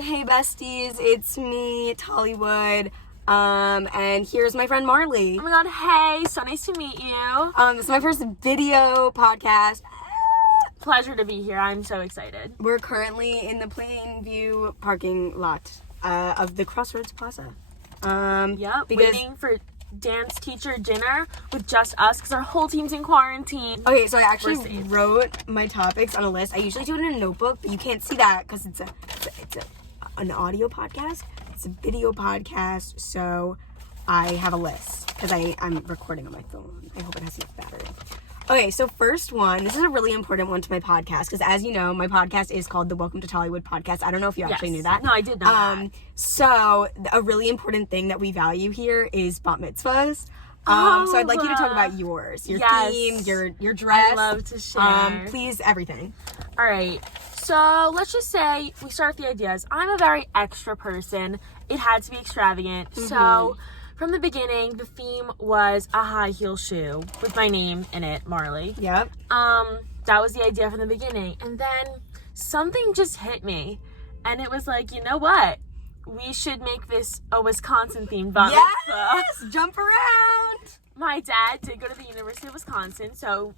Hey besties, it's me, Taliwood. And here's my friend Marley. Oh my god, hey, so nice to meet you. This is my first video podcast. Pleasure to be here. I'm so excited. We're currently in the Plainview parking lot of the Crossroads Plaza. Yep, waiting for dance teacher dinner with just us because our whole team's in quarantine. Okay, so I actually wrote my topics on a list. I usually do it in a notebook, but you can't see that because it's an audio podcast. It's a video podcast, so I have a list because I'm recording on my phone. I hope it has enough battery. Okay, so first one, this is a really important one to my podcast because, as you know, my podcast is called the Welcome to Taliwood podcast. I don't know if you actually knew that. No, I did know that. So a really important thing that we value here is bat mitzvahs. So I'd like you to talk about yours, your theme, your dress. I love to share. Please, everything. All right. So let's just say we start with the ideas. I'm a very extra person. It had to be extravagant. Mm-hmm. So from the beginning, the theme was a high heel shoe with my name in it, Marley. Yep. That was the idea from the beginning. And then something just hit me. And it was like, you know what? We should make this a Wisconsin themed bat mitzvah. Yes! Jump around! My dad did go to the University of Wisconsin, so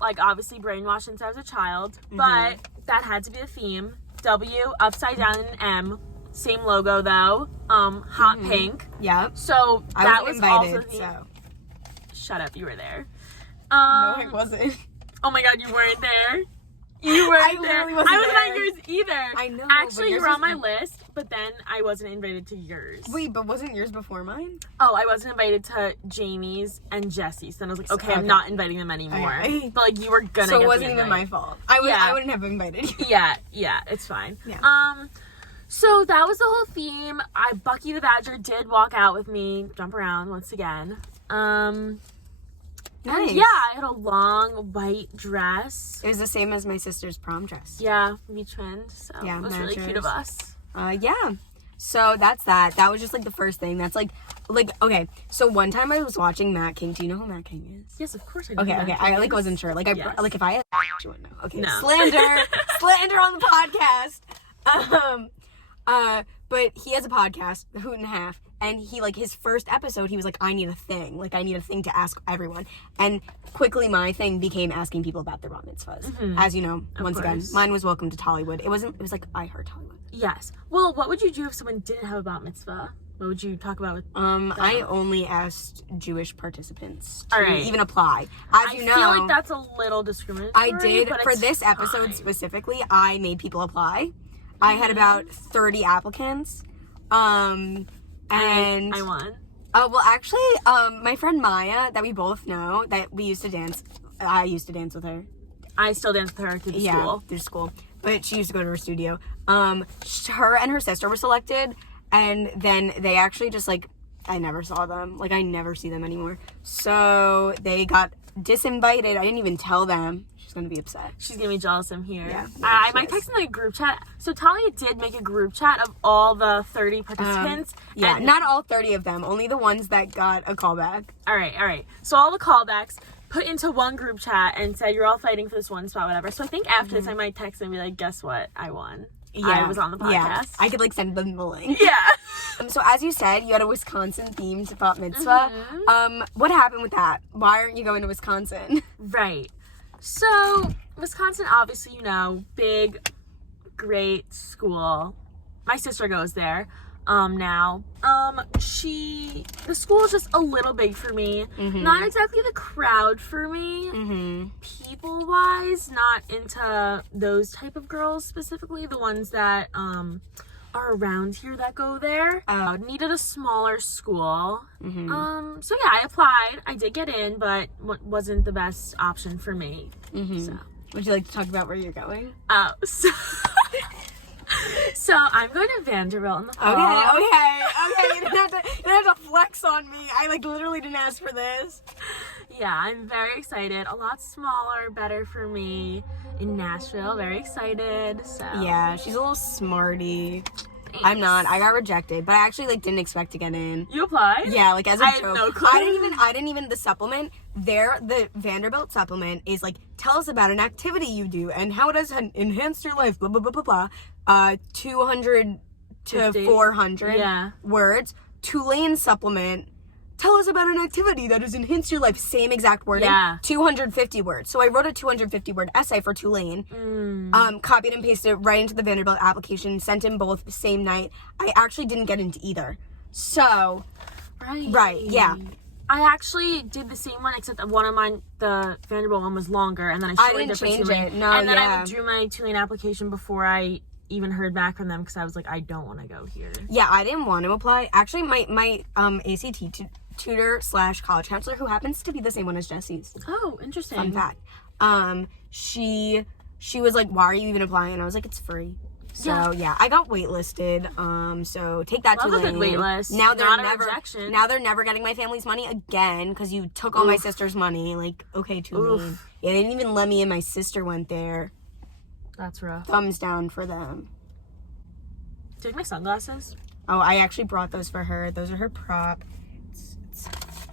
obviously brainwashed since I was a child. Mm-hmm. But that had to be the theme. W, upside down, and M. Same logo though. Hot pink. Yeah. So that was invited, also the... so. Shut up, you were there. No, I wasn't. Oh my god, you weren't there. You weren't there. I wasn't at yours either. I know. Actually, you were on my list, but then I wasn't invited to yours. Wait, but wasn't yours before mine? Oh, I wasn't invited to Jamie's and Jesse's. Then I was like, okay, I'm not inviting them anymore. Okay. But you were gonna. So it wasn't even my fault. I wouldn't have invited you. Yeah, it's fine. Yeah. So that was the whole theme. Bucky the Badger did walk out with me, jump around once again. Nice. And yeah, I had a long white dress. It was the same as my sister's prom dress. Yeah, we twinned, so yeah, it was really cute of us. Yeah. So that's that. That was just the first thing. That's okay. So one time I was watching Matt King. Do you know who Matt King is? Yes, of course I know. Okay. I wasn't sure. If I had you wouldn't know. Okay. No. Slander on the podcast. But he has a podcast, The Hoot and a Half, and he his first episode, he was like, I need a thing. I need a thing to ask everyone. And quickly my thing became asking people about their bat mitzvahs. Mm-hmm. As you know, once again, mine was Welcome to Taliwood. It was I Heart Taliwood. Yes. Well, what would you do if someone didn't have a bat mitzvah? What would you talk about with I only asked Jewish participants to right. even apply. As you know, I feel like that's a little discriminatory. I did, but for this episode specifically, I made people apply. Mm-hmm. I had about 30 applicants. And I won. Well, actually, my friend Maya, that we both know, that we used to dance, I used to dance with her. I still dance with her through the school. Yeah, through school. But she used to go to her studio. Her and her sister were selected, and then they actually just, I never saw them. I never see them anymore. So they got disinvited. I didn't even tell them. She's gonna be upset. She's gonna be jealous I'm here. Yeah. I might text in a group chat. So Talia did make a group chat of all the 30 participants. Yeah, not all 30 of them. Only the ones that got a callback. All right. So all the callbacks put into one group chat and said you're all fighting for this one spot, whatever. So I think after this I might text and be like, guess what? I won. Yeah. I was on the podcast. Yeah. I could send them the link. Yeah. So as you said, you had a Wisconsin themed bat mitzvah. Mm-hmm. What happened with that? Why aren't you going to Wisconsin? Right. So Wisconsin, obviously, big, great school. My sister goes there now. The school is just a little big for me. Mm-hmm. Not exactly the crowd for me. Mm-hmm. People-wise, not into those type of girls specifically. The ones that are around here that go there. Needed a smaller school. Mm-hmm. So yeah, I applied. I did get in, but wasn't the best option for me. Mm-hmm. So. Would you like to talk about where you're going? So I'm going to Vanderbilt in the fall. Okay. You didn't have to flex on me. I literally didn't ask for this. Yeah, I'm very excited. A lot smaller, better for me in Nashville. Very excited. So yeah, she's a little smarty. Thanks. I'm not. I got rejected, but I actually like didn't expect to get in. You applied? Yeah, like as a I joke. had no clue. I didn't even the supplement there. The Vanderbilt supplement is like, tell us about an activity you do and how it has enhanced your life. Blah blah blah blah blah. 200 to 50. 400 words. Tulane supplement. Tell us about an activity that has enhanced your life. Same exact wording. Yeah. 250 words. So I wrote a 250 word essay for Tulane. Copied and pasted it right into the Vanderbilt application. Sent in both the same night. I actually didn't get into either. So, right, yeah. I actually did the same one, except that one of mine, the Vanderbilt one, was longer, and then I shortened it for change Tulane. it. No, and then yeah. I withdrew my Tulane application before I even heard back from them because I was like, I don't want to go here. Yeah, I didn't want to apply. Actually, my ACT tutor / college counselor, who happens to be the same one as Jesse's. Oh, interesting. Fun fact. She was like, why are you even applying? And I was like, it's free. So yeah, I got waitlisted. So take that. Love to a good waitlist. Now they're Not a never. rejection. Now they're never getting my family's money again because you took all my sister's money. Like, okay, Tulane. Yeah, they didn't even let me in. My sister went there. That's rough. Thumbs down for them. Do you have my sunglasses? Oh, I actually brought those for her. Those are her prop.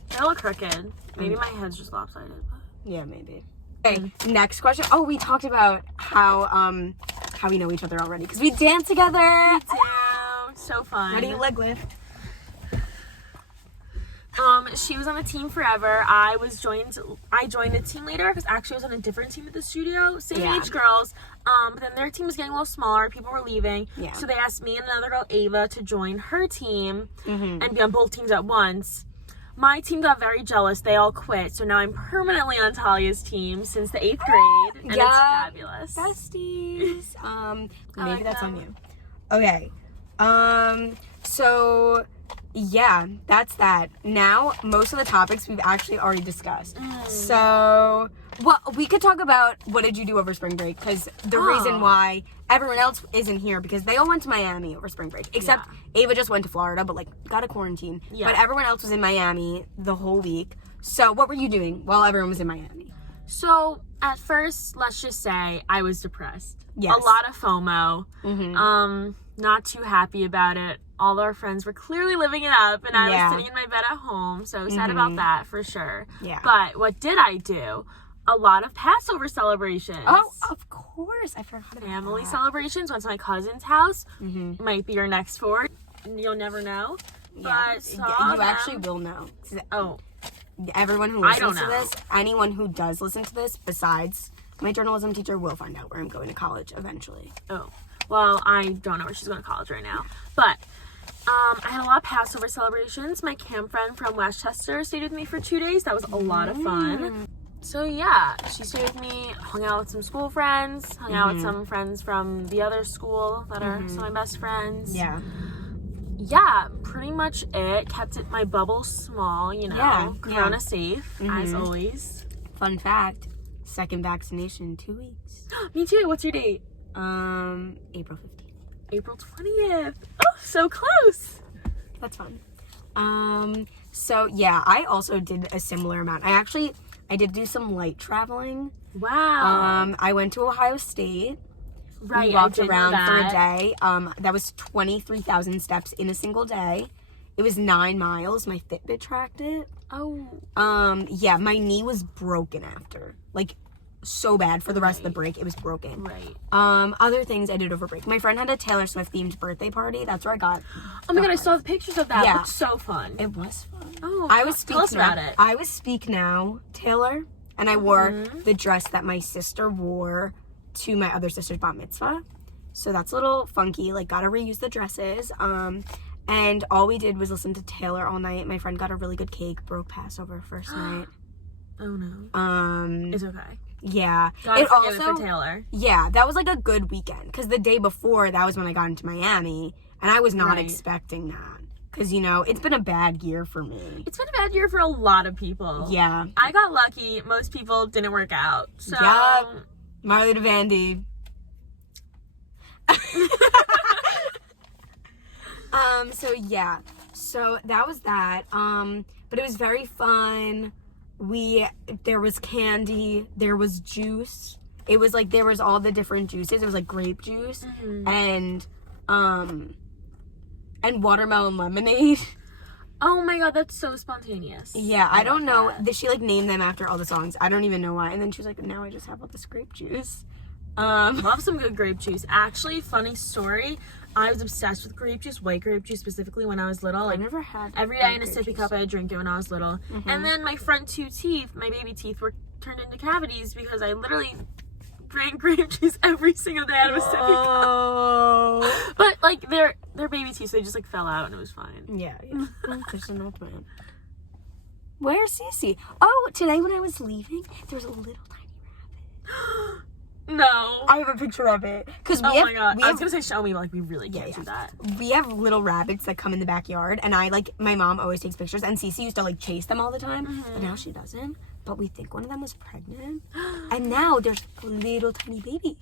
They look crooked. Maybe my head's just lopsided. But... Yeah, maybe. Okay, next question. Oh, we talked about how we know each other already because we dance together. We do. So fun. How do you leg lift? She was on the team forever. I joined the team later because actually I was on a different team at the studio. Same age girls. But then their team was getting a little smaller. People were leaving. Yeah. So they asked me and another girl, Ava, to join her team and be on both teams at once. My team got very jealous. They all quit. So now I'm permanently on Talia's team since the 8th grade. And it's fabulous. Besties. Maybe like that's them. on you. Okay. So yeah, that's that. Now, most of the topics we've actually already discussed. So, well, we could talk about what did you do over spring break, because the reason why everyone else isn't here, because they all went to Miami over spring break, except Ava just went to Florida, but, like, got a quarantine. Yeah. But everyone else was in Miami the whole week. So, what were you doing while everyone was in Miami? So, at first, let's just say I was depressed. Yes. A lot of FOMO. Not too happy about it. All our friends were clearly living it up, and I was sitting in my bed at home, so sad about that for sure. Yeah. But what did I do? A lot of Passover celebrations. Oh, of course. I forgot about Family celebrations. Went to my cousin's house. Might be your next fort. You'll never know. Yeah. But you actually will know. Oh. Everyone who listens to this, anyone who does listen to this, besides my journalism teacher, will find out where I'm going to college eventually. Oh. Well, I don't know where she's going to college right now. But I had a lot of Passover celebrations. My camp friend from Westchester stayed with me for 2 days. That was a lot of fun. So, yeah, she stayed with me, hung out with some school friends, hung out with some friends from the other school that are some of my best friends. Yeah. Yeah, pretty much it. Kept my bubble small, you know. Yeah. Corona safe, as always. Fun fact, second vaccination, 2 weeks. Me too. What's your date? April 15th. April 20th. Oh, so close. That's fun. So yeah, I also did a similar amount. I did do some light traveling. Wow. I went to Ohio State. Right. We walked around for a day. That was 23,000 steps in a single day. It was 9 miles. My Fitbit tracked it. Oh. Yeah, my knee was broken after. Like, so bad for the rest of the break. It was broken. Right. Other things I did over break. My friend had a Taylor Swift themed birthday party. That's where I got. Oh my god, I saw the pictures of that. Yeah. It looked so fun. It was fun. Oh, tell us about it. I was Speak Now Taylor, and I wore the dress that my sister wore to my other sister's bat mitzvah. So that's a little funky. Like, gotta reuse the dresses. And all we did was listen to Taylor all night. My friend got a really good cake. Broke Passover first night. Oh no. It's okay. Yeah. God forgive it for Taylor. Yeah, that was like a good weekend. Because the day before, that was when I got into Miami. And I was not expecting that. Because, you know, it's been a bad year for me. It's been a bad year for a lot of people. Yeah. I got lucky. Most people didn't work out. So. Yup. Marley to Vandy. So yeah. So that was that. But it was very fun. There was candy, there was juice. It was like there was all the different juices. It was like grape juice and watermelon lemonade. Oh my god, that's so spontaneous. Yeah, I don't know. She like named them after all the songs. I don't even know why. And then she was like, now I just have all this grape juice. Love some good grape juice. Actually, funny story. I was obsessed with grape juice, white grape juice specifically when I was little. Like, I've never had every day in a sippy cup, I would drink it when I was little. And then my front 2 teeth, my baby teeth, were turned into cavities because I literally drank grape juice every single day out of a sippy cup. But like they're baby teeth, so they just like fell out and it was fine. Yeah. There's no plan. Where's Cece? Oh, today when I was leaving, there was a little tiny rabbit. No. I have a picture of it. Cause my god. I was gonna say show me, but like we really can't do that. We have little rabbits that come in the backyard, and my mom always takes pictures, and Cece used to like chase them all the time, but now she doesn't. But we think one of them was pregnant, and now there's a little tiny baby.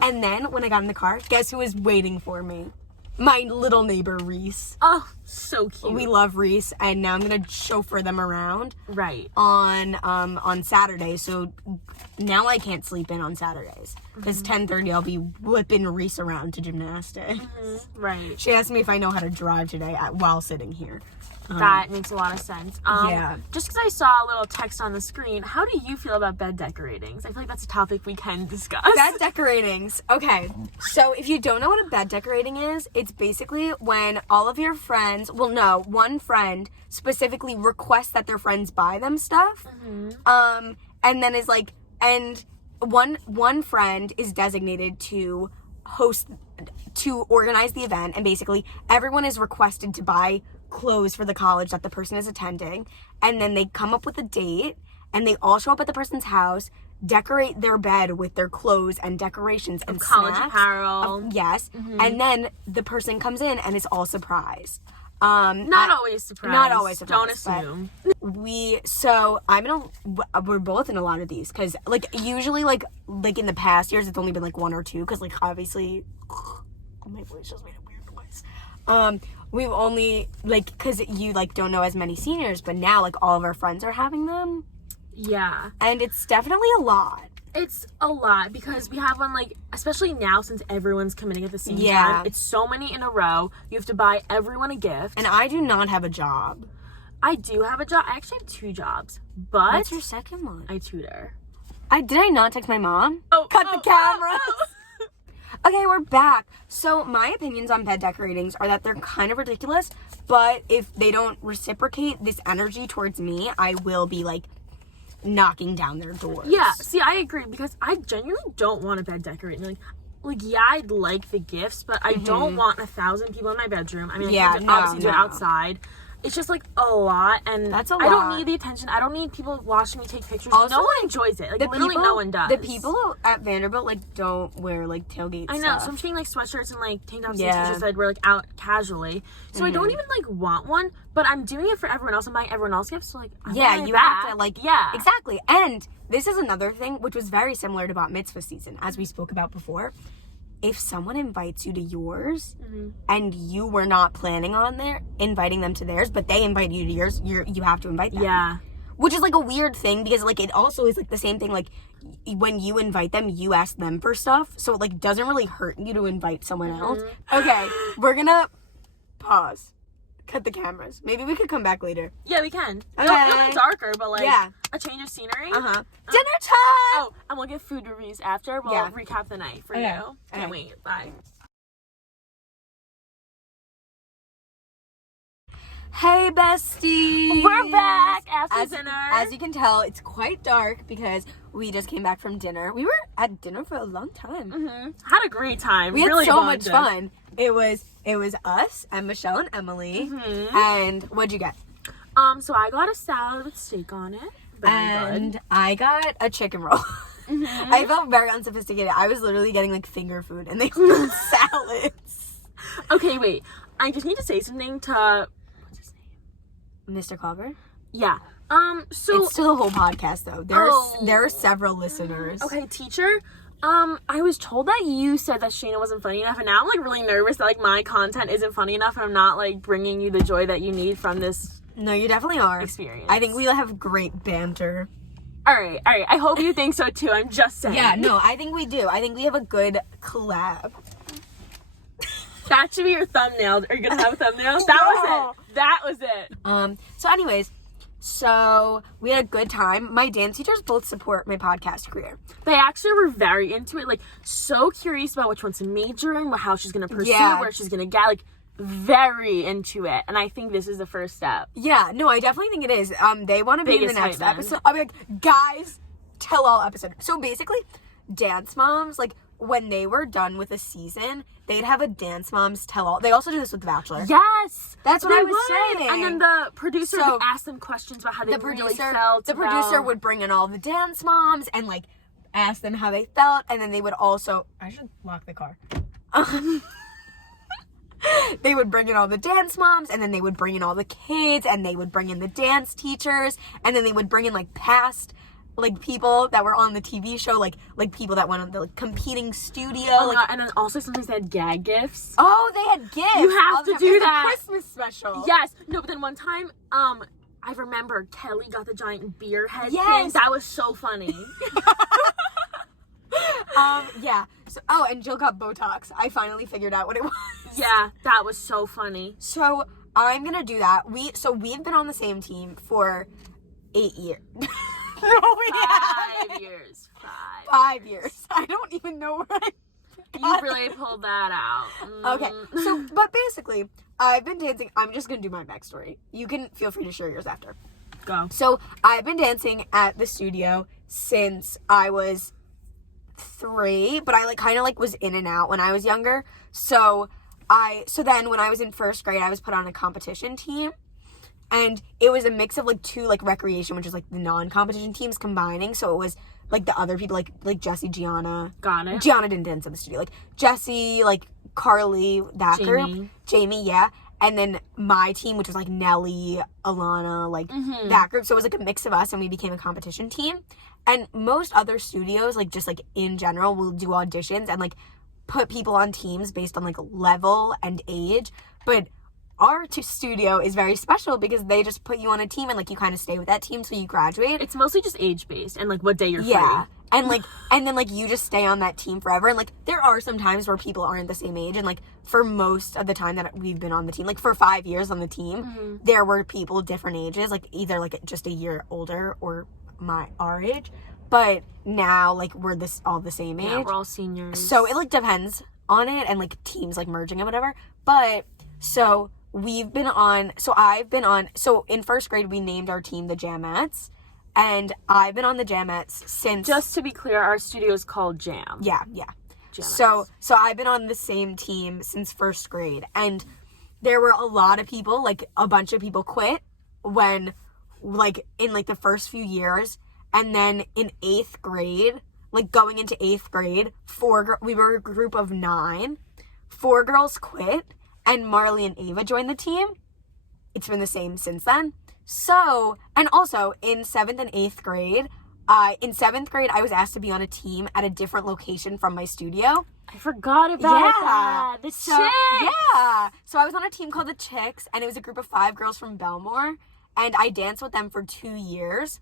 And then when I got in the car, guess who was waiting for me? My little neighbor Reese. Oh, so cute. We love Reese, and now I'm gonna chauffeur them around. Right. On Saturdays. So now I can't sleep in on Saturdays because 10:30 I'll be whipping Reese around to gymnastics. Right. She asked me if I know how to drive today while sitting here. That makes a lot of sense. Yeah. Just because I saw a little text on the screen, how do you feel about bed decoratings? I feel like that's a topic we can discuss. Bed decoratings. Okay. So if you don't know what a bed decorating is, it's basically when all of your friends, one friend specifically requests that their friends buy them stuff. And then is like, and one friend is designated to organize the event, and basically everyone is requested to buy clothes for the college that the person is attending, and then they come up with a date, and they all show up at the person's house, decorate their bed with their clothes and decorations and college snacks, apparel. Yes. And then the person comes in and it's all surprised. Not always surprised. Not always surprised. Don't assume. We're both in a lot of these because like usually like in the past years it's only been like 1 or 2 because like obviously my voice just made a weird noise. We've only like because you like don't know as many seniors, but now like all of our friends are having them. Yeah. And it's definitely a lot. It's a lot because we have one like, especially now since everyone's committing at the same time. It's so many in a row. You have to buy everyone a gift. And I do not have a job. I do have a job. I actually have 2 jobs, but What's your second one? I tutor. Did I not text my mom? Cut the cameras. Okay, we're back. So my opinions on bed decoratings are that they're kind of ridiculous, but if they don't reciprocate this energy towards me, I will be like knocking down their doors. Yeah, see, I agree because I genuinely don't want a bed decorating. Like yeah, I'd like the gifts, but I don't want 1,000 people in my bedroom. I mean, I can obviously do it outside. It's just like a lot, and that's a lot. I don't need the attention. I don't need people watching me take pictures. Also, no one enjoys it. Like literally, no one does. The people at Vanderbilt like don't wear like tailgate I know. stuff. So I'm seeing like sweatshirts and like tank tops and t-shirts I'd wear like out casually. So I don't even like want one, but I'm doing it for everyone else. I'm buying everyone else gifts. So like you have to like exactly. And this is another thing which was very similar to bat mitzvah season, as we spoke about before. If someone invites you to yours and you were not planning on inviting them to theirs, but they invite you to yours, you have to invite them. Yeah. Which is like a weird thing because like it also is like the same thing like when you invite them, you ask them for stuff. So it like doesn't really hurt you to invite someone else. Okay, we're gonna pause. Cut the cameras. Maybe we could come back later. Yeah, we can. Okay. No, darker, but like a change of scenery. Dinner time! Oh, and we'll get food reviews after. We'll recap the night for you. Can't wait. Bye. Hey, besties! We're back after dinner. As you can tell, it's quite dark because we just came back from dinner. We were at dinner for a long time. Had a great time. We really had so bonded. much fun. It was us and Michelle and Emily. And what'd you get? So I got a salad with steak on it. Very good. I got a chicken roll. I felt very unsophisticated. I was literally getting like finger food and they were salads. Okay, wait. I just need to say something to Mr. Clover? Yeah. So it's to the whole podcast though. There are several listeners. Okay, teacher. I was told that you said that Shayna wasn't funny enough, and now I'm like really nervous that like my content isn't funny enough, and I'm not like bringing you the joy that you need from this. No, you definitely are. Experience. I think we have great banter. All right. I hope you think so too. I'm just saying. Yeah, no, I think we do. I think we have a good collab. That should be your thumbnail. Are you gonna have a thumbnail? That was it. So anyways, So we had a good time. My dance teachers both support my podcast career. They actually were very into it, like, so curious about which one to major in, how she's going to pursue, where she's going to get, like, very into it. And I think this is the first step. Yeah, no, I definitely think it is. They want to be in the next episode. I'll be like, guys, tell all episode. So basically, dance moms, like, when they were done with a season, they'd have a dance moms tell all. They also do this with The Bachelor. Yes! That's what I was saying. And then the producer would ask them questions about how they really felt. The producer would bring in all the dance moms and, like, ask them how they felt. And then they would also... I should lock the car. They would bring in all the dance moms, and then they would bring in all the kids, and they would bring in the dance teachers, and then they would bring in, like, past... like, people that were on the TV show, like people that went on the, like, competing studio. Oh, like, God. And then also sometimes they had gag gifts. Oh, they had gifts. You have to do that. It's a Christmas special. Yes. No, but then one time, I remember Kelly got the giant beer head thing. That was so funny. Yeah. So, and Jill got Botox. I finally figured out what it was. Yeah, that was so funny. So, I'm gonna do that. We've been on the same team for 8 years. No, we haven't. 5 years. 5 years. I don't even know where You really pulled that out. Okay. So, but basically, I've been dancing. I'm just going to do my backstory. You can feel free to share yours after. Go. So, I've been dancing at the studio since I was 3, but I, like, kind of, like, was in and out when I was younger. So then when I was in first grade, I was put on a competition team. And it was a mix of, like, 2, like, recreation, which is, like, the non-competition teams combining. So it was, like, the other people, like Jessie, Gianna. Got it. Gianna didn't dance at the studio. Like, Jessie, like, Carly, that group. Jamie, yeah. And then my team, which was, like, Nelly, Alana, like, that group. So it was, like, a mix of us, and we became a competition team. And most other studios, like, just, like, in general, will do auditions and, like, put people on teams based on, like, level and age. But our studio is very special because they just put you on a team and, like, you kind of stay with that team till you graduate. It's mostly just age-based and, like, what day you're free. And, like, and then, like, you just stay on that team forever. And, like, there are some times where people aren't the same age. And, like, for most of the time that we've been on the team, like, for 5 years on the team, there were people different ages, like, either, like, just a year older or our age. But now, like, we're all the same age. Yeah, we're all seniors. So it, like, depends on it and, like, teams, like, merging and whatever. But, so in first grade, we named our team the Jamettes. And I've been on the Jamettes since... Just to be clear, our studio is called Jam. Yeah. Jamettes. So I've been on the same team since first grade. And there were a lot of people, like, a bunch of people quit when, like, in, like, the first few years. And then in 8th grade, like, going into 8th grade, we were a group of 9. 4 girls quit. And Marley and Ava joined the team. It's been the same since then. So, and also in 7th and 8th grade, in 7th grade, I was asked to be on a team at a different location from my studio. I forgot about that. The Chicks! Yeah. So I was on a team called the Chicks, and it was a group of 5 girls from Belmore. And I danced with them for 2 years.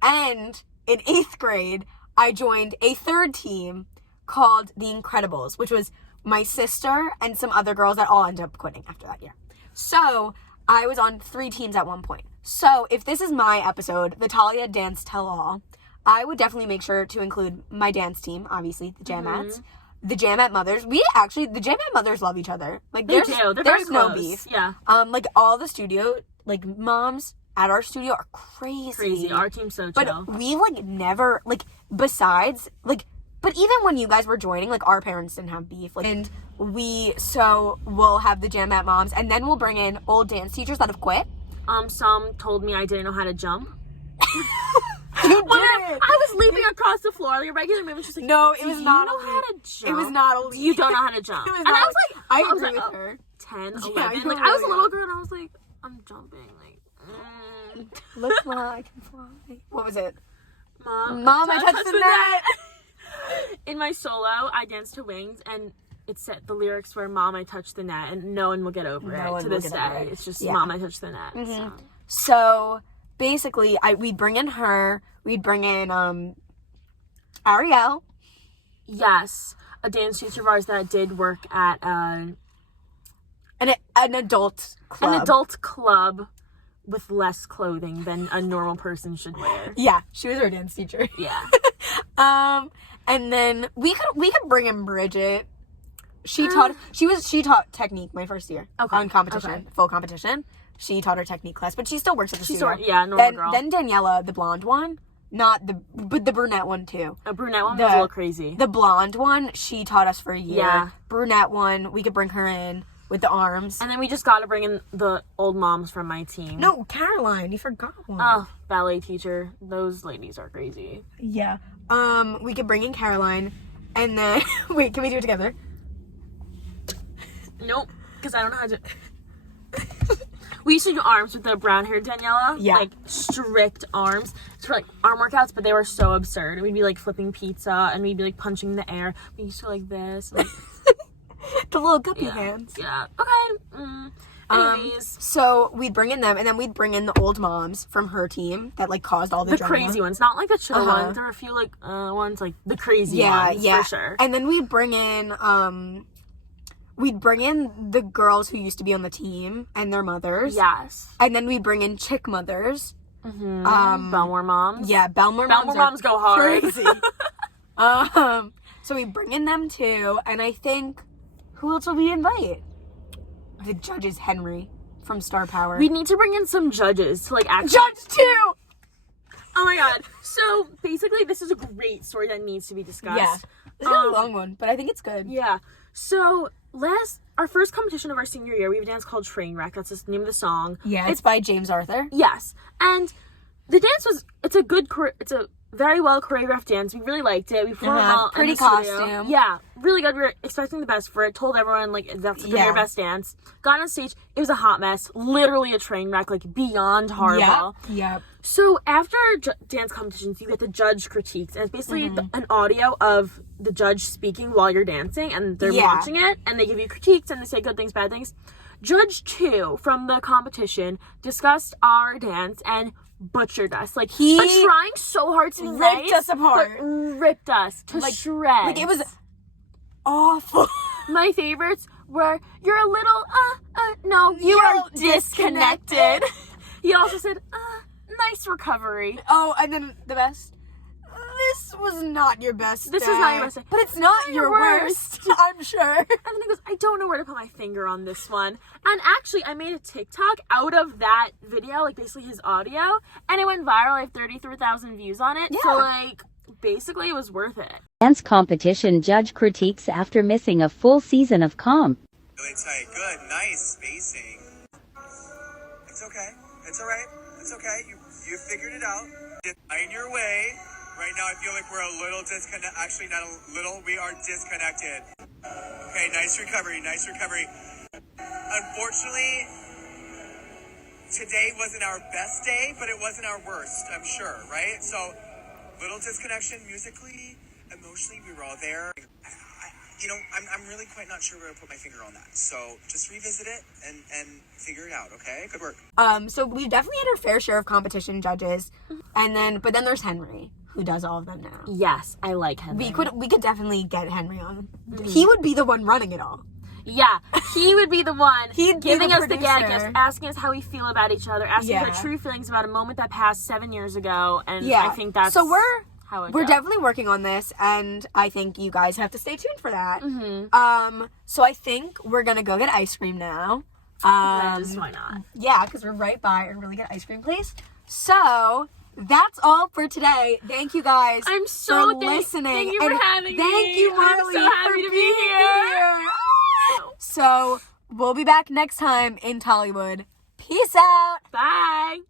And in 8th grade, I joined a 3rd team called the Incredibles, which was my sister and some other girls that all ended up quitting after that year. So I was on 3 teams at one point. So if this is my episode, the Talia Dance Tell All, I would definitely make sure to include my dance team, obviously, the Jamettes, the Jamette mothers. The Jamette mothers love each other. Like, They do. They're very no close. beef. Yeah. Like, all the studio, like, moms at our studio are crazy. Our team's so chill. But we, like, never, like, besides, like, but even when you guys were joining, like, our parents didn't have beef. Like, and we'll have the Jamette moms, and then we'll bring in old dance teachers that have quit. Some told me I didn't know how to jump. You did. I was leaping across the floor like a regular movie. She's like, no, it was not. Do you know how to jump? It was not a leap. You don't know how to jump. And I was like, I agree with her. 10, 11. Yeah, like, really I was a little girl and I was like, I'm jumping. Like, Look, Mom, I can fly. What was it? Mom, I touched the net. In my solo, I danced to Wings, and it said the lyrics were "Mom, I touched the net," and no one will get over it to this day. It's just "Mom, I touched the net." Mm-hmm. So basically, we'd bring in her. We'd bring in Ariel. Yes, a dance teacher of ours that did work at an adult club. An adult club with less clothing than a normal person should wear. Yeah, she was our dance teacher. Yeah. And then we could bring in Bridget. She taught technique my first year. Okay. On competition, Okay. full competition. She taught her technique class, but she still works at the studio. Normal girl. Then Daniela, the blonde one, but the brunette one too. A brunette one was a little crazy. The blonde one, she taught us for a year. Yeah. Brunette one, we could bring her in with the arms. And then we just got to bring in the old moms from my team. No, Caroline, you forgot one. Oh, ballet teacher. Those ladies are crazy. Yeah. We could bring in Caroline, and then wait, can we do it together? Nope, because I don't know how to. We used to do arms with the brown-haired Daniela. Yeah. Like, strict arms. For, like, arm workouts, but they were so absurd. We'd be, like, flipping pizza, and we'd be, like, punching the air. We used to, like, this. Like, The little guppy yeah. hands. Yeah. Okay. Anyways. So we'd bring in them, and then we'd bring in the old moms from her team that, like, caused all the drama. Crazy ones. Not, like, the chill Uh-huh. ones. There were a few, like, ones, like, the crazy Yeah, ones. yeah. For sure. And then we'd bring in, the girls who used to be on the team and their mothers. Yes. And then we'd bring in chick mothers. Mm-hmm. Belmore moms. Yeah, Belmore moms go hard. Crazy. So we bring in them too, and I think who else will we invite? The judges, Henry from Star Power. We need to bring in some judges to, like, actually. Judge too. Oh my god. So basically, this is a great story that needs to be discussed. Yeah, this is a long one, but I think it's good. Yeah. So our first competition of our senior year, we have a dance called Trainwreck. That's the name of the song. Yeah, it's by James Arthur. Yes, and the dance it's a very well choreographed dance. We really liked it. We performed well. Pretty in the studio. costume. Yeah, really good. We were expecting the best for it. Told everyone, like, that's the your best dance. Got on stage. It was a hot mess. Literally a train wreck, like, beyond horrible. Yeah. So after dance competitions, you get the judge critiques, and it's basically an audio of the judge speaking while you're dancing, and they're watching it, and they give you critiques, and they say good things, bad things. Judge 2 from the competition discussed our dance and butchered us. Like, He but trying so hard to be ripped nice, us apart. but ripped us to shreds. Like, it was awful. My favorites were, you're a little, no, you are disconnected. He also said, nice recovery. Oh, and then the best. This was not your best This day. was not your best day. But it's not your worst, I'm sure. And then he goes, I don't know where to put my finger on this one. And actually, I made a TikTok out of that video, like, basically his audio, and it went viral. I have 33,000 views on it. Yeah. So, like, basically, it was worth it. Dance competition judge critiques after missing a full season of comp. Really tight. Good. Nice spacing. It's okay. It's all right. It's okay. You figured it out. In your way. Right now, I feel like we're a little disconnected. Actually, not a little. We are disconnected. Okay, nice recovery. Nice recovery. Unfortunately, today wasn't our best day, but it wasn't our worst, I'm sure, right? So, little disconnection musically, emotionally, we were all there. I'm really quite not sure where to put my finger on that. So, just revisit it and figure it out, okay? Good work. So we've definitely had our fair share of competition judges, but then there's Henry, who does all of them now. Yes, I like him. We could definitely get Henry on. He would be the one running it all. Yeah, he would be the one He'd be giving the us the gag producer. gifts, asking us how we feel about each other, asking Yeah. our true feelings about a moment that passed 7 years ago, and Yeah. I think that's so we're goes. definitely working on this, and I think you guys have to stay tuned for that. So I think we're gonna go get ice cream now. Because why not? Yeah, because we're right by a really good ice cream place. So that's all for today. Thank you guys. I'm so for listening. Thank you for and having me. Thank you, Marley, I'm so happy for to be being here. So we'll be back next time in Taliwood. Peace out. Bye.